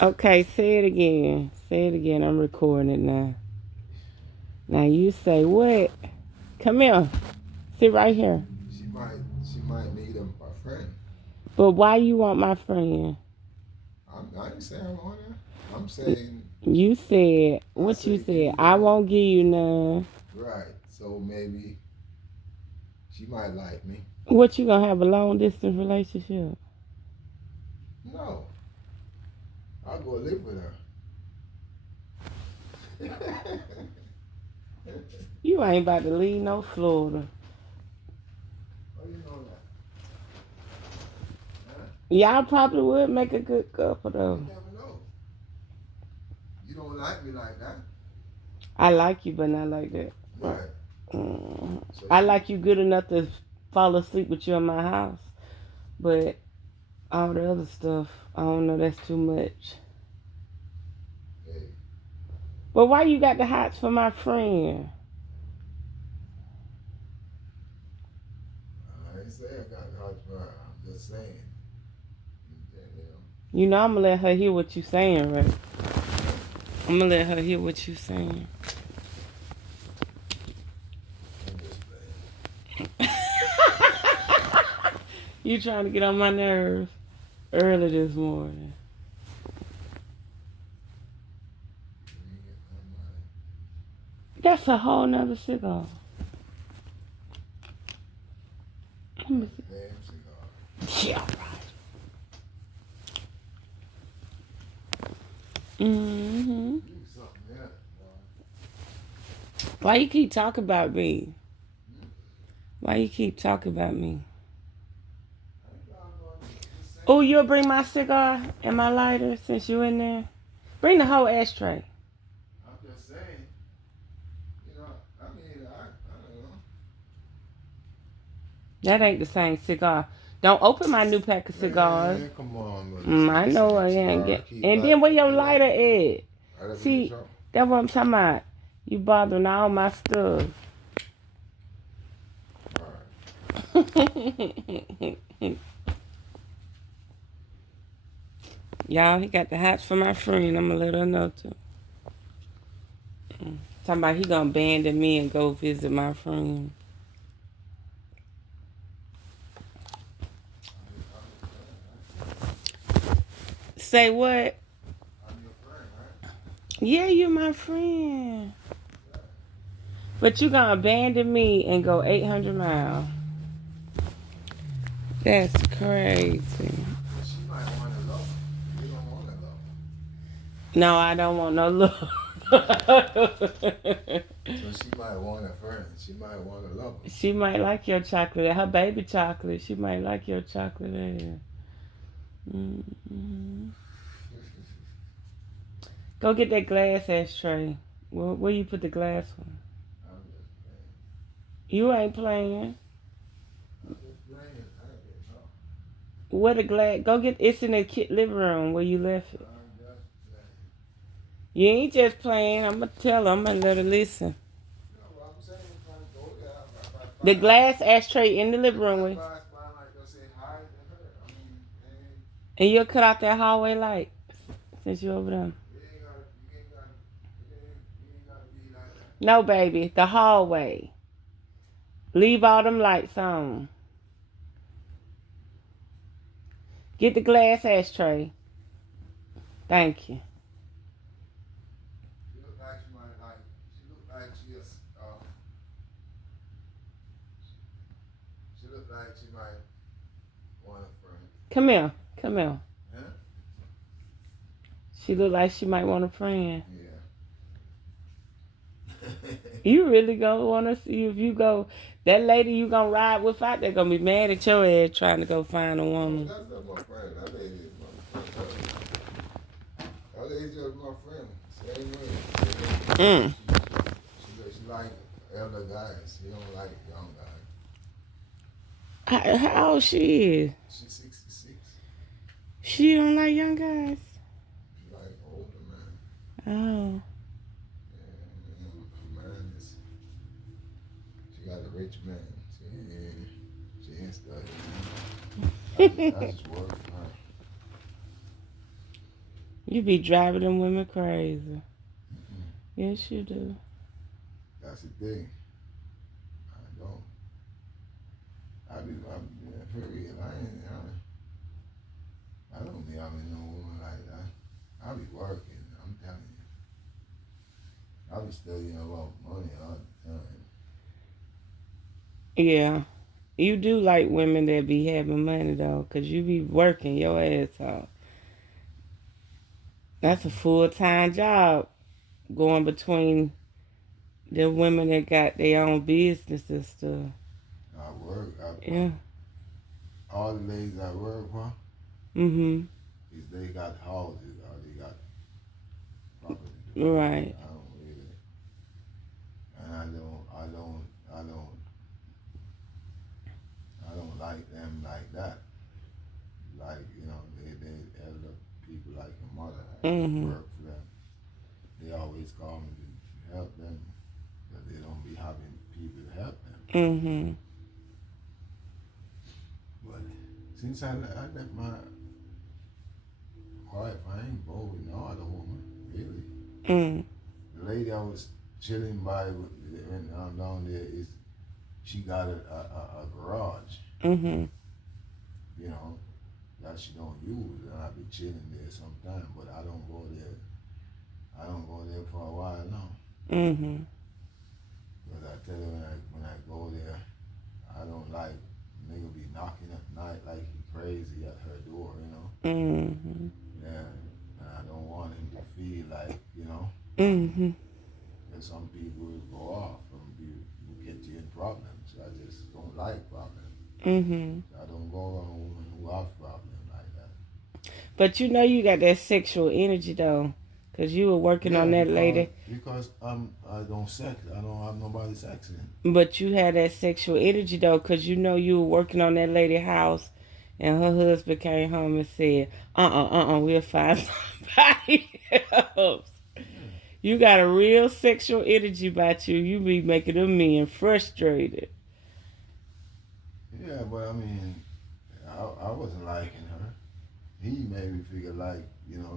Okay, say it again. Say it again. I'm recording it now. Now you say what? Come here. Sit right here. She might need a friend. But why you want my friend? I ain't saying I want her. I'm saying You said I what you say can said. you I help? won't give you none. Right. So maybe she might like me. What you gonna have a long distance relationship? No, I'll go live with her. You ain't about to leave no Florida. Oh, you know that. Huh? Y'all probably would make a good couple You though. never know. You don't like me like that. I like you, but not like that. Right. So I she, like you good enough to fall asleep with you in my house, but all the other stuff, I don't know. That's too much. hey, But why you got the hots for my friend? I ain't saying I got hot for her. I'm just saying. You know, You know I'm gonna let her hear what you saying, right? huh? I'm gonna let her hear what you saying. I'm just playing. You trying to get on my nerves early this morning. You ain't get no money. That's a whole nother cigar. Let me That's a damn cigar. see. Yeah. Mm-hmm. You something else, boy. Why you keep talking about me? Hmm? Why you keep talking about me? I ain't talking about you. I'm just Oh, saying. you'll bring my cigar and my lighter since you in there? Bring the whole ashtray. I'm just saying. You know, I don't know. That ain't the same cigar. Don't open my new pack of cigars. Man, come on, but this ain't I the know same I ain't cigar. get. I keep And then where your you lighter like at? whatever you See, talk. that's what I'm talking about. You bothering all my stuff. All right. Y'all, he got the hats for my friend. I'm gonna let her know too. Talking about he gonna abandon me and go visit my friend. I'm your friend, right? Say what? I'm your friend, right? Yeah, you my friend. Right. But you gonna abandon me and go 800 miles. That's crazy. But she might want a lover. You don't want a lover. No, I don't want no love. So she might want a friend. She might want a lover. She might like your chocolate. Her baby chocolate. She might like your chocolate ass. Mm-hmm. Go get that glass ashtray. Where you put the glass one? I'm just playing. You ain't playing. I'm just playing. I get no. Where the glass? Go get. It's in the living room where you left it. I'm just playing. You ain't just playing. I'm gonna tell her. I'm gonna let her listen. You know what I'm saying? If I go there, if I The pass, glass ashtray in the living if I room, pass by, I might just say hi to her. I mean, and you'll cut out that hallway light since you over there. you ain't gotta be like that. No, baby, the hallway. Leave all them lights on. Get the glass ashtray. Thank you. She look like she might like. She look like she is. She look like she might want a friend. Come here. Come here. Huh? She look like she might want a friend. Yeah. You really gonna wanna see if you go that lady you gonna ride with out there gonna be mad at your ass trying to go find a No, woman. that's not my friend. That lady is my friend. That lady's just my friend. Same way. Mm. She like elder guys. She don't like young guys. How old she is? She's 66. She don't like young guys. She like older man. Oh. Yeah, man is. She got a rich man. She ain't studying. I just work for her. You be driving them women crazy. Mm-mm. Yes, you do. That's the thing. I don't. Yeah, for real. I don't be having no woman like that. I be working. I'm telling you. I be studying about money all the time. Yeah. You do like women that be having money though, 'cause you be working your ass off. That's a full time job going between the women that got their own business and stuff. I work. Yeah. All the ladies I work for, Mhm. is they got houses or they got property to buy. Right. I don't really, and I don't like them like that. Like they elder people like your mother. I Mhm. work for them. They always call me to help them, but they don't be having people to help them. Mhm. But since I left my wife, I ain't bold with no other woman, really. Mm. The lady I was chilling by when I'm down there is she got a garage, Mhm. you know, that she don't use, and I be chilling there sometime, but I don't go there. I don't go there for a while now. Mhm. Because I tell you when I go there, I don't like nigga be knocking at night like he crazy at her door. Mhm. Yeah, and I don't want him to feel like. Mhm. Because some people will go off and will get you in problems. I just don't like problems. Mhm. I don't go around women who have problems like that. But you know you got that sexual energy though, 'cause you were working Yeah, on that lady. because I don't sex. I don't have nobody sexing. But you had that sexual energy though, 'cause you know you were working on that lady house, and her husband came home and said, we'll find somebody else. Yeah, You got a real sexual energy about you. You be making them men frustrated. yeah, but I mean, I wasn't liking her. He made me figure like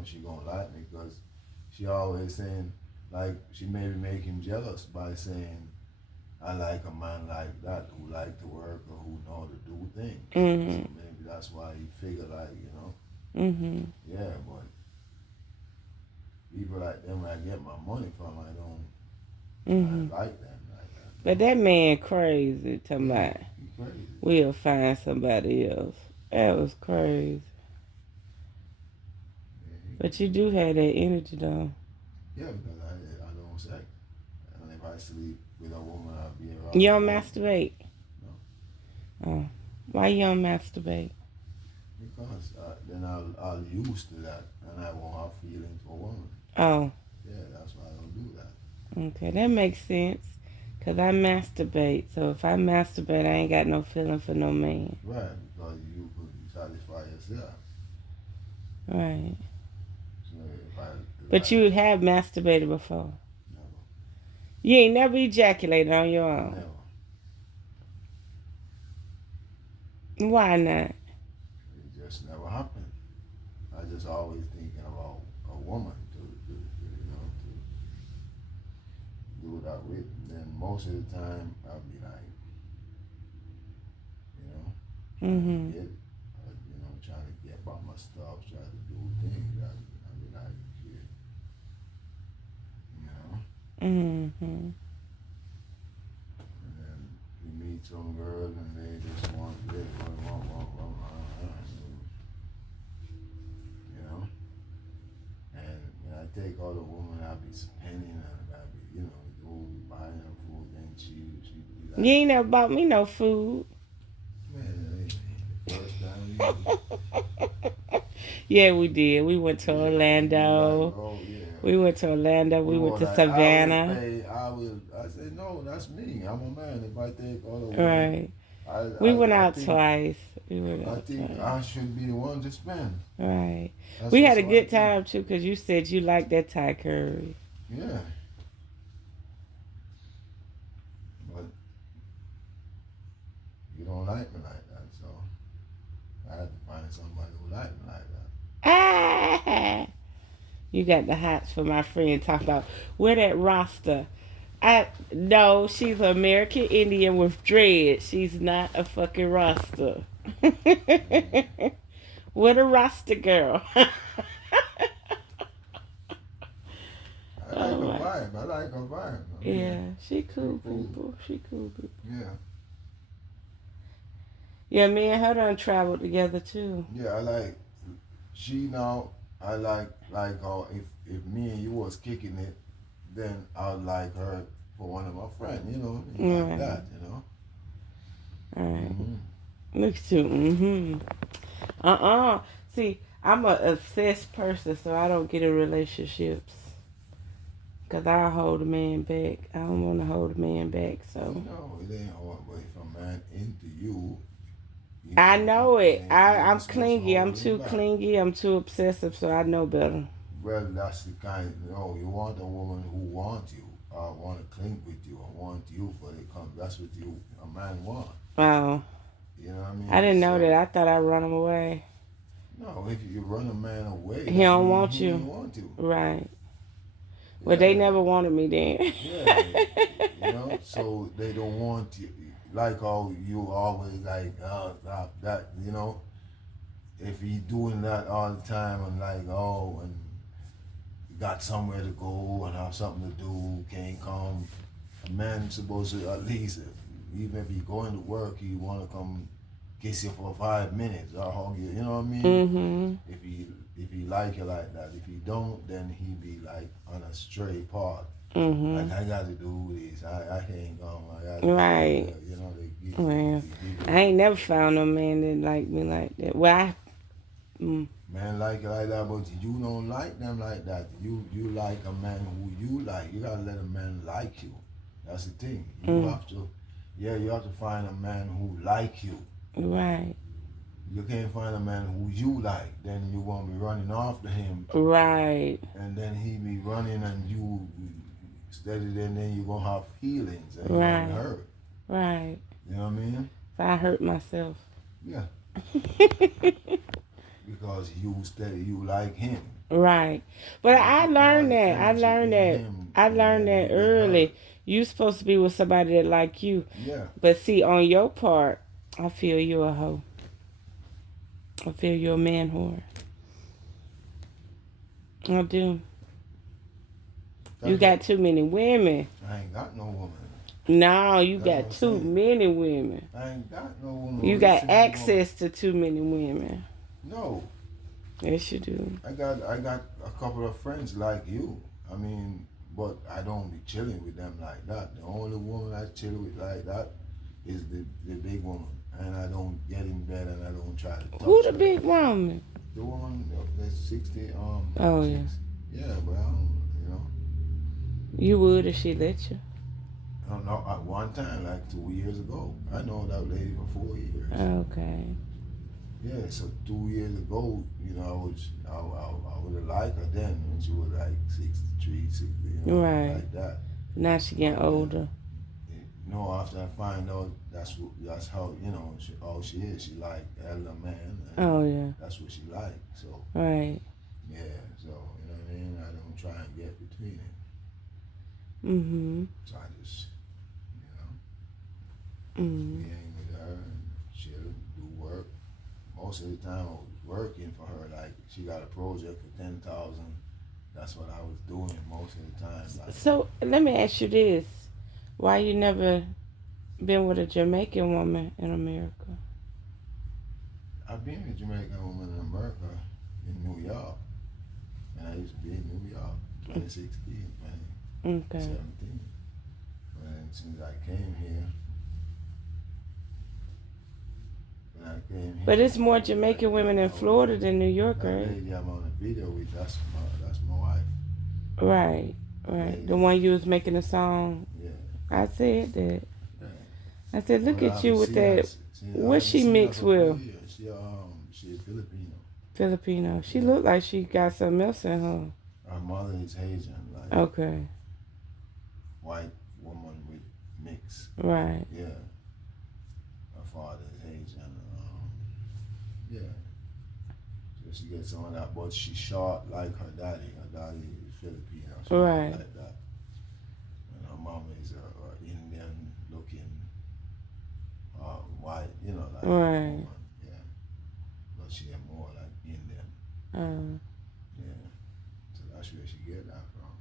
she gonna like me because she always saying like she maybe make him jealous by saying I like a man like that who like to work or who know to do things. So Mhm. maybe that's why he figure like. Mhm. Yeah, but people like them I get my money from I Mhm. like them like that. But that man crazy. Talking Yeah, about he crazy. we'll find somebody else. That was crazy. Yeah, But you do have that energy though. yeah, because I don't sex. And if I sleep with a woman, I'll be around You the don't woman. masturbate. No, Oh, why you don't masturbate? because then I'll used to that and I won't have feelings for women. Oh, Yeah, that's why I don't do that. okay, that makes sense. Cause I masturbate, so if I masturbate, I ain't got no feeling for no man. Right, because you could satisfy yourself. Right. So if I But you have masturbated before. never, You ain't never ejaculated on your own. never, Why not? it just never happened. I just always thinking about a woman to do that with. And then most of the time I'll be like, you know, trying to Mhm. get it. Trying to get about my stuff, trying to do things. I'll be like, shit, you know. Mhm. And then you meet some girls and they just want this, you know. And when I take all the women, I'll be spending and I'll be, doing buying her food. Then she be You like, ain't never bought me no food. man, the first time Yeah, we did. We went to yeah, you be like, Orlando. oh yeah. We went to Orlando. We You went were to like, I will Savannah. pay. I will. I said, no, that's me. I'm a man. If I take all the women, Right. I, We I, went I out think, twice. We went I out think twice. I should be the one to spend. Right. That's We had just a what I good think. time too, 'cause you said you liked that Thai curry. Yeah, but you don't like me like that, so I had to find somebody who liked me like that. Ah! You got the hots for my friend talking about where that roster. I no, she's an American Indian with dreads. She's not a fucking roster. What a roster girl. I like Oh her my. vibe. I like her vibe. I Yeah, mean, she she cool cool. people. She cool people. Yeah. Yeah, me and her done traveled together too. Yeah, I like she now. I like how if me and you was kicking it, then I'd like her for one of my friends. You know, like Right. that. You know. Alright. Mm-hmm. Look at you. See, I'm a obsessed person, so I don't get in relationships. Cause I hold a man back. I don't want to hold a man back. So No, it ain't hard. But if a man into you, I know it. you I'm ain't supposed to clingy. I'm hold him too back. clingy. I'm too obsessive. So I know better. Well, that's the kind. No, you want a woman who wants you, or want to cling with you, or want you, but it comes. That's what you a man want. Oh, You know what I I mean? didn't know that. So I thought I'd run him away. no, if you run a man away, He that don't means want he ain't you. want you. Right. Well, they Yeah, never wanted me then. yeah. You know, so they don't want you. Like how you always like that. You know, if he doing that all the time and like and got somewhere to go and have something to do, can't come. A man supposed to at least, even if he going to work, he want to come kiss you for 5 minutes or hug you. You know what I mean? Mhm. If he like you like that. If he don't, then he be like on a stray part. Like Mhm. I got to do this. I can't come. I got to. Right. You know Well, they give I you. ain't never found no man that like me like that. Well, Man like you like that, but you don't like them like that. You like a man who you like. You gotta let a man like you. That's the thing. You mm, have to, yeah, you have to find a man who like you. right, You can't find a man who you like. Then you won't be running after him, right, and then he be running and you steady. Then you gonna have feelings and you gonna be right, hurt. right. You know what I mean? So I hurt myself. Yeah, because you steady. You like him. Right. But You I put all learned the that. I energy learned in that. him, I and learned then that you get hurt. early. You supposed to be with somebody that like you. Yeah. But see, on your part, I feel you a hoe. I feel you a man whore. I do. You That's what got too many women. I ain't got no woman. No, you That's what got I'm too saying. many women. I ain't got no woman. You got Listen, woman. access to too many women. No, Yes, you do. I got a couple of friends like you. I mean, but I don't be chilling with them like that. The only woman I chill with like that is the big woman, and I don't get in bed and I don't try to Who touch the her. big woman? The woman that's 60, Oh, yeah. six. Yeah, well, you know. You would if she let you. I don't know. At one time, like 2 years ago, I know that lady for 4 years. Okay. Yeah, so 2 years ago, I would have liked her then when she was like 63, 60, Right. like that. Now she getting But then, older. no, after I find out that's how all she is. She like elder man, and Oh, yeah. that's what she like. So Right. yeah, so you know what I mean. I don't try and get between it. Mm-hmm. So I just Mm-hmm. be hang with her and chill, do work. Most of the time I was working for her. Like she got a project for 10,000. That's what I was doing most of the time. Like So let me ask you this: why you never been with a Jamaican woman in America? I've been a Jamaican woman in America, in New York, and I used to be in New York, 2016, Okay. 2017. But then since I came here, But it's more like Jamaican women in Florida than New York, that right? lady I'm on the video with. That's my wife. Right. Right. The one you was making a song. Yeah. I said that. Yeah. I said, look But I at you haven't with seen her. that. I What haven't she seen her mixed for 4 with? years. She's Filipino. Filipino. She Yeah. looked like she got something else in her. Her mother is Haitian, like Okay. white woman with mix. Right. Yeah. Her father is Haitian. Yeah. So she gets some of that. But she's short like her daddy. Her daddy is Filipino. She's Right. like that. And her mom is a Indian looking white, like Right. woman. Yeah. But she is more like Indian. Uh, Yeah. So that's where she get that from.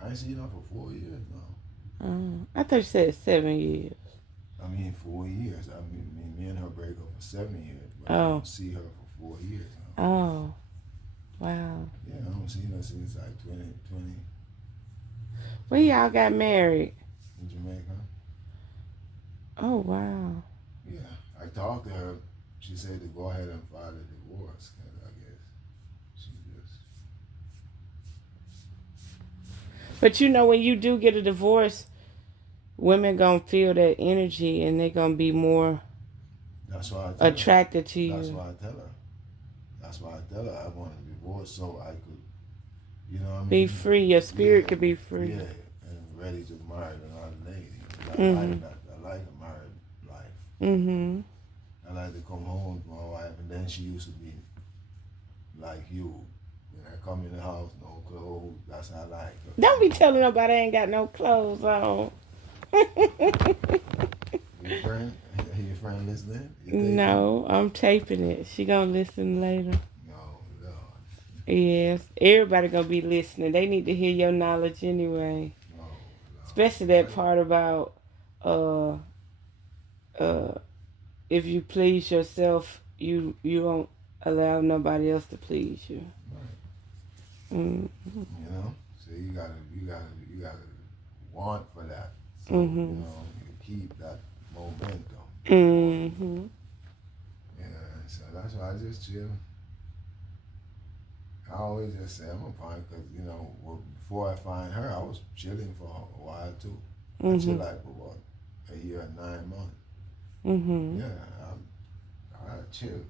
I ain't seen her for 4 years now. I thought you said 7 years. I mean, 4 years. I mean, me and her break up for 7 years, but I Oh. don't see her for 4 years now. Oh. Wow. Yeah, I don't see her since like 2020 When y'all got married? in Jamaica. Oh, wow. Yeah, I talked to her. She said to go ahead and file a divorce, cause I guess she just. But you know, when you do get a divorce, women gonna feel that energy and they gonna be more That's why I tell her. attracted to That's you. why I tell her. That's why I tell her I want a divorce so I could, you know what I Be mean? free. Your spirit Yeah, could be free. yeah, and ready to marry another lady. I Mm-hmm. like that. I like a married life. Mm-hmm. I like to come home to my wife, and then she used to be like you. When I come in the house, no clothes. That's how I like her. Don't be telling nobody I ain't got no clothes on. Your friend, your friend listening? No, I'm taping it. She gonna listen later. No, Lord. Yes, everybody gonna be listening. They need to hear your knowledge anyway, No, Lord. especially that part about uh uh if you please yourself, you won't allow nobody else to please you. Right. Mm-hmm. So you gotta want for that. So Mm-hmm. you keep that momentum. Mm-hmm. Yeah. So that's why I just chill. I always just say I'm gonna find because before I find her, I was chilling for a while too. I chill Mm-hmm. like for what, a year and 9 months. Mm-hmm. Yeah, I chill.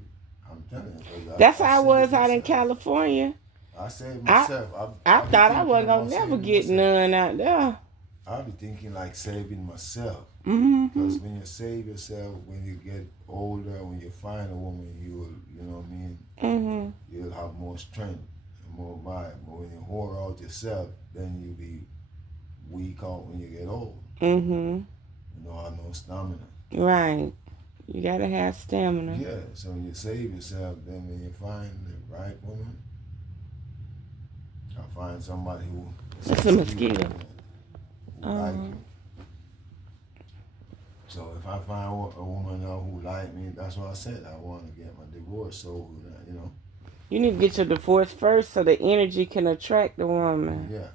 I'm telling you, That's I how I saved was out in myself. California. I saved I myself. I I be thought I thinking wasn't gonna about never saving get myself. none out there. I be thinking like saving myself. Mm-hmm. Because when you save yourself, when you get older, when you find a woman, you know what I mean? Mm-hmm. You'll have more strength and more mind. But when you whore out yourself, then you'll be weak out when you get old. Mm-hmm. You know, have no stamina. Right. You gotta have stamina. Yeah, so when you save yourself, then when you find the right woman, I find somebody who It's a mosquito. who like you. So if I find a woman who like me, that's what I said. I want to get my divorce. So You need to get your divorce first so the energy can attract the woman. yeah.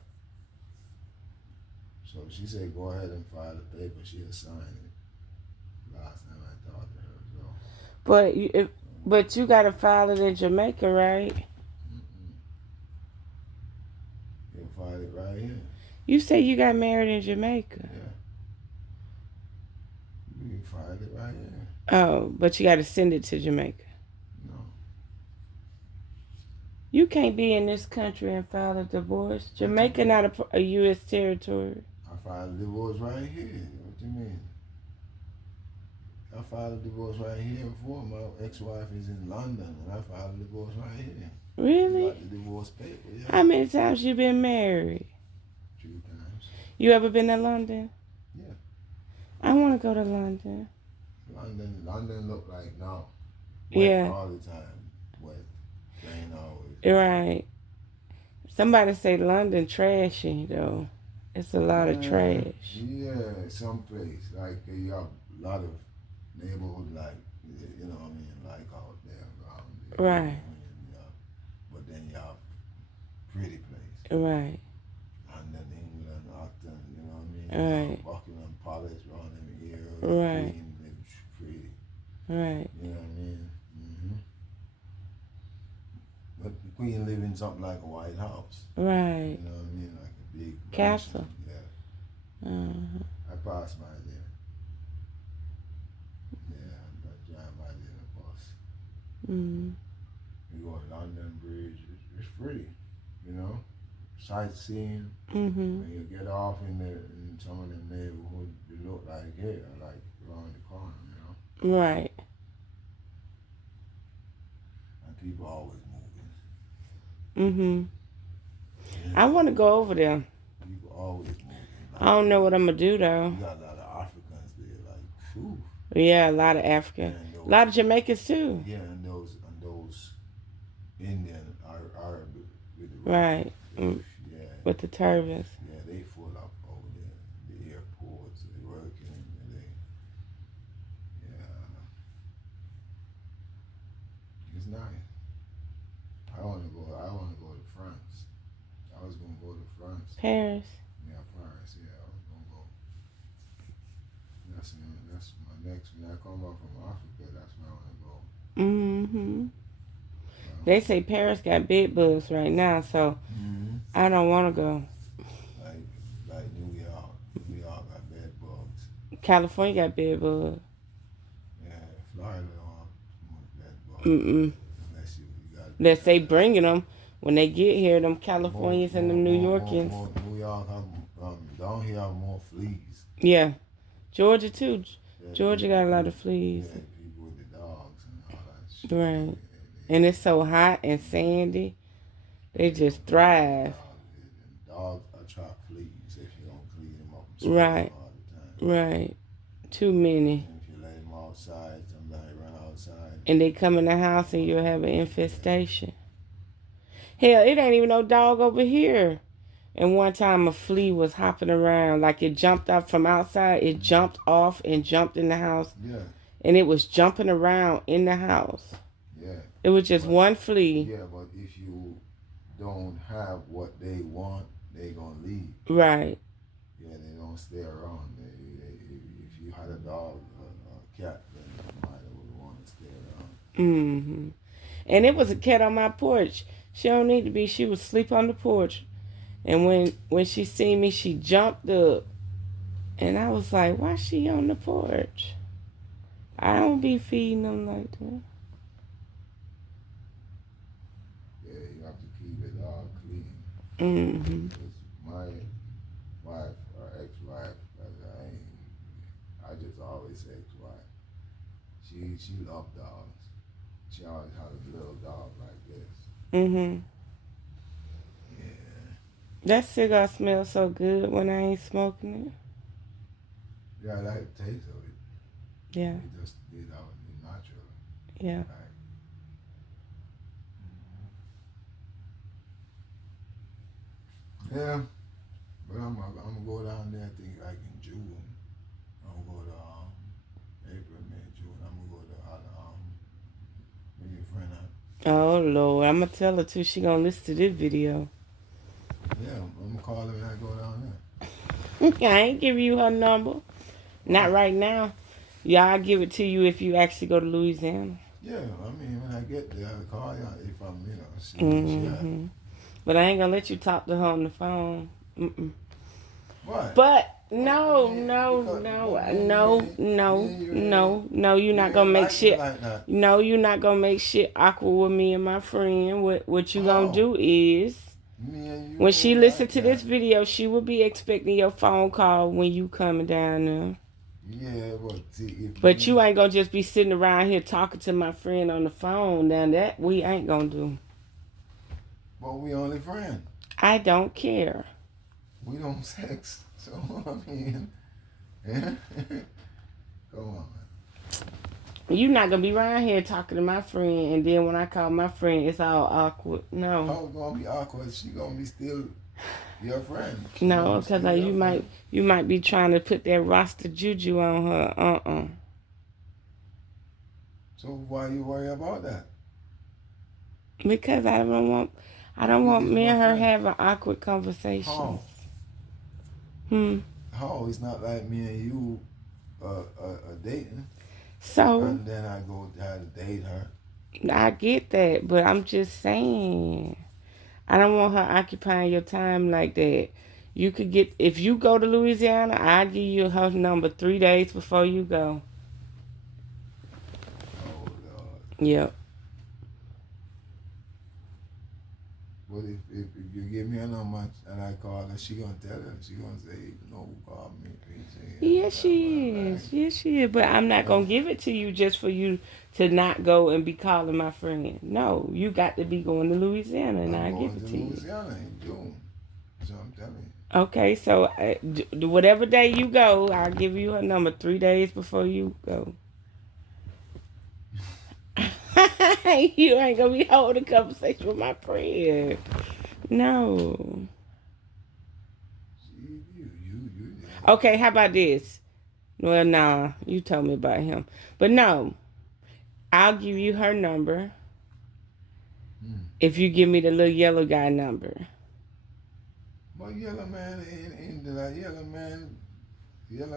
So she said, go ahead and file the paper. She'll sign it. Last time I talked to her, so. But you gotta file it in Jamaica, right? Mm-mm. You'll file it right here. You say you got married in Jamaica. Yeah. You can file it right here. Oh, but you gotta send it to Jamaica. No. You can't be in this country and file a divorce. Jamaica not a U.S. territory. I filed a divorce right here. What you mean? I filed a divorce right here before. My ex-wife is in London, and I filed a divorce right here. Really? You got the divorce paper, yeah. How many times you been married? 2 times. You ever been to London? Yeah. I want to go to London. London look like now. Wet Yeah. all the time. Wet. Rain always. Right. Somebody say London trashy though. It's a lot of trash. Yeah, some place. Like you have a lot of neighborhood like what I mean, like out there around there. Right. But then you have pretty place. Right. London, England, Acton, you know what I mean? Right. Buckingham Palace around them here. Right. Queen, it's pretty. Right. You know what I mean? Mm-hmm. But the Queen live in something like a White House. Right. You know what I mean? Like a big Castle. mansion. Yeah. Uh-huh. I passed by there. Yeah, I drive by there in a bus. Mm. You go to London Bridge, it's free, sightseeing. Mm-hmm. When you get off in some of the neighborhoods, it look like here, like around the corner. Right. And people always moving. Mm-hmm. Yeah. I want to go over there. People always moving. I don't know what I'm gonna do though. You got a lot of Africans there, like, whew. Yeah, a lot of African, And a lot of Jamaicans those, too. yeah, and those Indian Arab with the rocket, Right. Mm, yeah, with the turbans. yeah, they full up over there. The airports, they working, and they, yeah, it's nice. I want to go. I want to go to France. I was gonna go to France. Paris. Yeah, Paris. Yeah, I was gonna go. That's my next. When I come back from Africa, that's where I want to go. Mm-hmm. They say Paris got bed bugs right now, so Mm-hmm. I don't want to go. Like like New York. New York got bed bugs. California got bed bugs. Yeah, Florida don't have much bed bugs. Mm-mm. Unless you got. Unless they bringing them when they get here, them Californians and them New Yorkers. New York have down here have more fleas. Yeah, Georgia too. Yeah, Georgia got a lot of fleas. Yeah, people with the dogs and all that shit. Right. And it's so hot and sandy. They just thrive. Dogs attract fleas if you don't clean them up and Right. all the time. Right. Too many. And if you let them outside, somebody run outside. And they come in the house and you'll have an infestation. Hell, it ain't even no dog over here. And one time a flea was hopping around. Like it jumped up from outside. It jumped off and jumped in the house. Yeah. And it was jumping around in the house. Yeah. It was just one flea. Yeah, but if you don't have what they want, they gonna leave. Right. Yeah, they don't stay around. If you had a dog, a cat, then you might would want to stay around. Mm-hmm. And it was a cat on my porch. She don't need to be. She would sleep on the porch. And when she seen me, she jumped up. And I was like, why she on the porch? I don't be feeding them like that. Yeah, you have to keep it all clean. Mm-hmm. Because my wife or ex-wife, I just always say ex-wife. She loved dogs. She always had a little dog like this. Mm-hmm. Yeah. That cigar smells so good when I ain't smoking it. Yeah, I like the taste of it. Yeah. It just did out natural. Yeah. Like, yeah, but I'm gonna go down there. I think like in June. I'm gonna go to April, May, June. I'm gonna go to bring your friend out. Oh Lord, I'm gonna tell her too. She gonna listen to this video. Yeah, I'm gonna call her when I go down there. I ain't giving you her number. Not right now. Yeah, I'll give it to you if you actually go to Louisiana. Yeah, I mean when I get there, I'll call you if I'm see Mm-hmm. But I ain't gonna let you talk to her on the phone. Mm-mm. What? But no, you're not gonna make shit. Like No, you're not gonna make shit awkward with me and my friend. What you gonna do is me and you when she ain't listen like to that. this video, she will be expecting your phone call when you coming down there. Yeah, but see, But you ain't gonna just be sitting around here talking to my friend on the phone. Now that we ain't gonna do. But we only friends. I don't care. We don't sex. So I mean, yeah. Come on. You're not gonna be around here talking to my friend, and then when I call my friend, it's all awkward. No. How it's gonna be awkward? She gonna be still your friend. No, because you might be trying to put that roster juju on her. So why you worry about that? Because I don't want me and her having awkward conversations. How? How? It's not like me and you dating. So And then I go try to date her. I get that, but I'm just saying, I don't want her occupying your time like that. You could get, if you go to Louisiana, I'll give you her number 3 days before you go. Oh Lord. Yep. But if if you give me a number and I call her, she gonna tell her. She gonna say, you know who called me. Yes, That's what she I'm like. is. Yes, she is. But I'm not But, gonna give it to you just for you to not go and be calling my friend. No, you got to be going to Louisiana, and I'm I'll give going it to to you. Louisiana in June. That's what I'm telling you. Okay, so whatever day you go, I'll give you her number 3 days before you go. You ain't gonna be holding a conversation with my friend. No. See, you. Okay, how about this? Well, nah, you told me about him. But no, I'll give you her number if you give me the little yellow guy number. But yellow man ain't into that. Yellow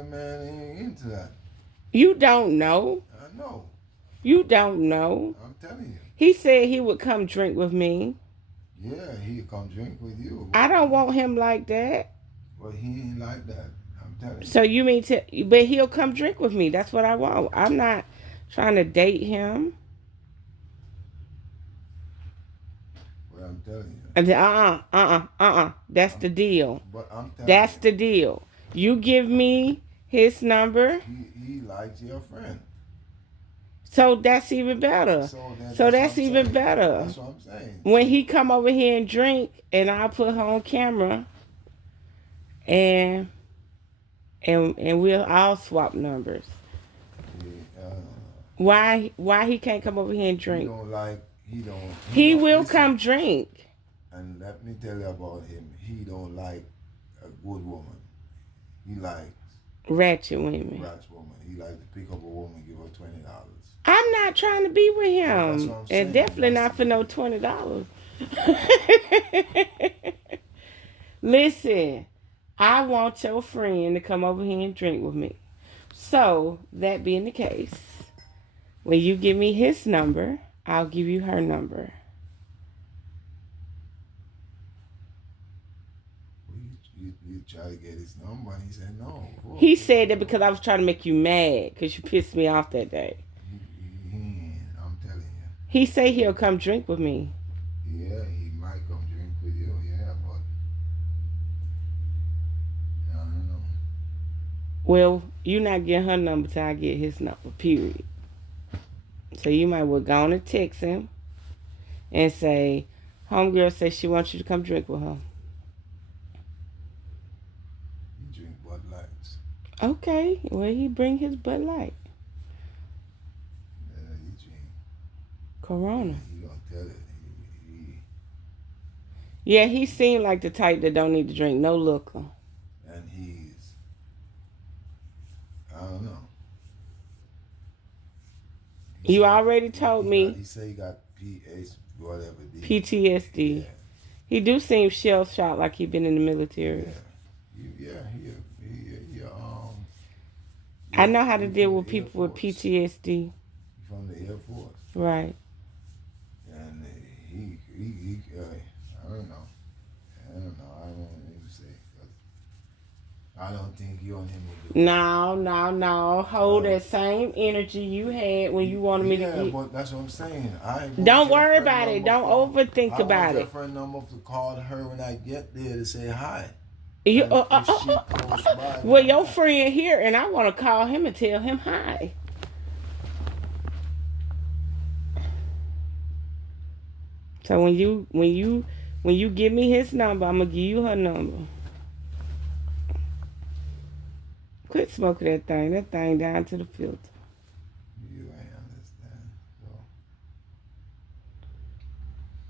man ain't into that. You don't know. I know. You don't know. I'm telling you. He said he would come drink with me. Yeah, he'll come drink with you. I don't want him like that. But he ain't like that. I'm telling you. So you mean to, but he'll come drink with me. That's what I want. I'm not trying to date him. Well, I'm telling you. And That's the deal. But I'm telling That's you. the deal. You give me his number. He likes your friend. So that's even better. So that's even better. That's what I'm saying. When he come over here and drink, and I put her on camera, and we'll all swap numbers. Yeah, Why he can't come over here and he drink? don't like. He don't- will listen, come drink. And let me tell you about him. He don't like a good woman. He likes Ratchet women. rich woman. He like to pick up a woman, give her $20. I'm not trying to be with That's him, what I'm saying. and definitely That's not for no $20. Listen, I want your friend to come over here and drink with me. So that being the case, when you give me his number, I'll give you her number. You try to get his number, and he said no. He said that because I was trying to make you mad because you pissed me off that day. I'm telling you. He say he'll come drink with me. Yeah, he might come drink with you. Yeah, but I don't know. Well, you not getting her number till I get his number, period. So you might well go on and text him and say, homegirl says she wants you to come drink with her. He drink Bud Lights. Okay, well, he bring his Bud Light. Yeah, he drink. Corona. He gonna tell it. Yeah, he seemed like the type that don't need to drink no liquor. And I don't know. You already told me He say he got whatever. PTSD. Yeah. He do seem shell shocked like he been in the military. I know how to deal with people with PTSD. From the Air Force. Right. And he I don't know. I don't even say. I don't think you and him will do it. No. Hold that same energy you had when you wanted me to Yeah, get. but that's what I'm saying. Don't worry about it. Don't overthink about I want your it. friend number to call her when I get there to say hi. You, And if she close by, well, your friend here, and I want to call him and tell him hi. So when you give me his number, I'm gonna give you her number. Quit smoking that thing. That thing down to the filter. You ain't understand. So.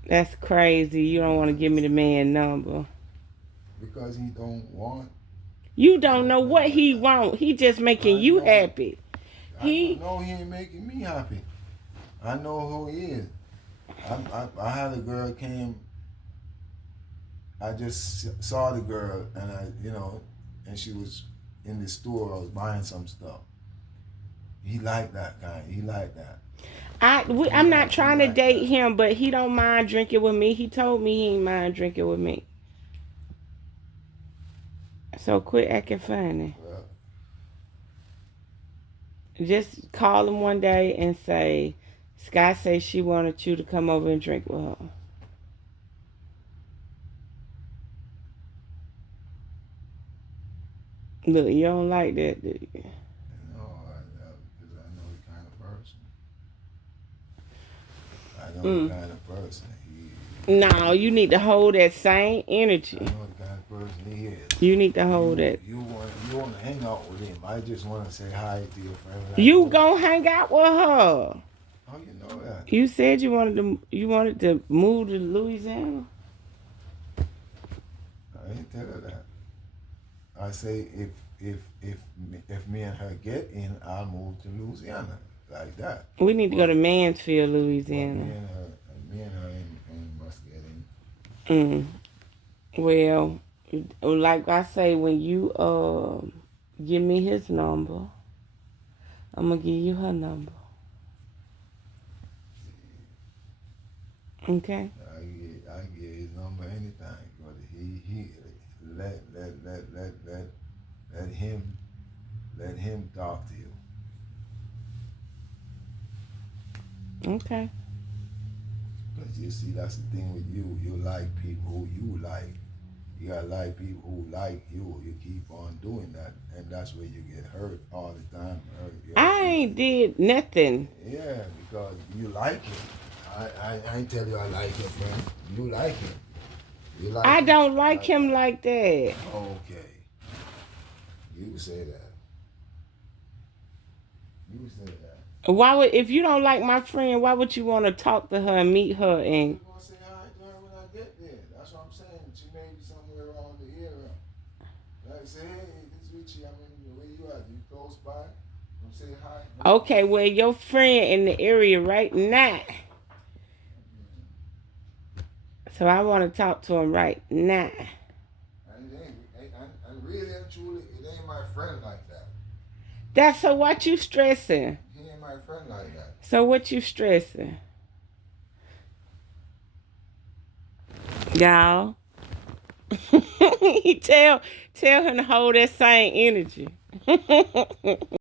That's crazy. You don't want to give me the man number. Because he don't want. You don't know what he want. He just making you happy. I know he ain't making me happy. I know who he is. I had a girl came. I just saw the girl and and she was in the store. I was buying some stuff. He liked that kind. He liked that. I'm not trying to date him, but he don't mind drinking with me. He told me he ain't mind drinking with me. So quit acting funny. Well, just call him one day and say, Sky says she wanted you to come over and drink with her. Look, you don't like that, do you? No, because I know the kind of person. I know the kind of person he. No, you need to hold that same energy. I know the kind of person he is. You need to hold it. You want to hang out with him. I just want to say hi to your friend. You gonna hang out with her? How you know that? You said you wanted to move to Louisiana. I didn't tell her that. I say if me and her get in, I'll move to Louisiana like that. We need to go to Mansfield, But Louisiana. me and her must get in. Well, like I say, when you give me his number, I'm gonna give you her number. Okay. I get his number anytime, but he let him talk to you. Okay. Because you see, that's the thing with you. You like people who you like. You gotta like people who like you. You keep on doing that, and that's where you get hurt all the time. I ain't did nothing. Yeah, because you like him. I ain't tell you I like your friend. You like him. You like I him don't like him like that. Okay. You say that. You say that. Why would, if you don't like my friend, why would you want to talk to her and meet her and? I'm gonna say hi to her when I get there. That's what I'm saying. She may be somewhere around the area. Like say, hey, this is Richie. I mean, where you at? You close by? I'm say hi. Okay, well, your friend in the area right now. So I want to talk to him right now. And really and truly, it ain't my friend like that. That's so what you stressing? He ain't my friend like that. So what you stressing? Y'all. Tell him to hold that same energy.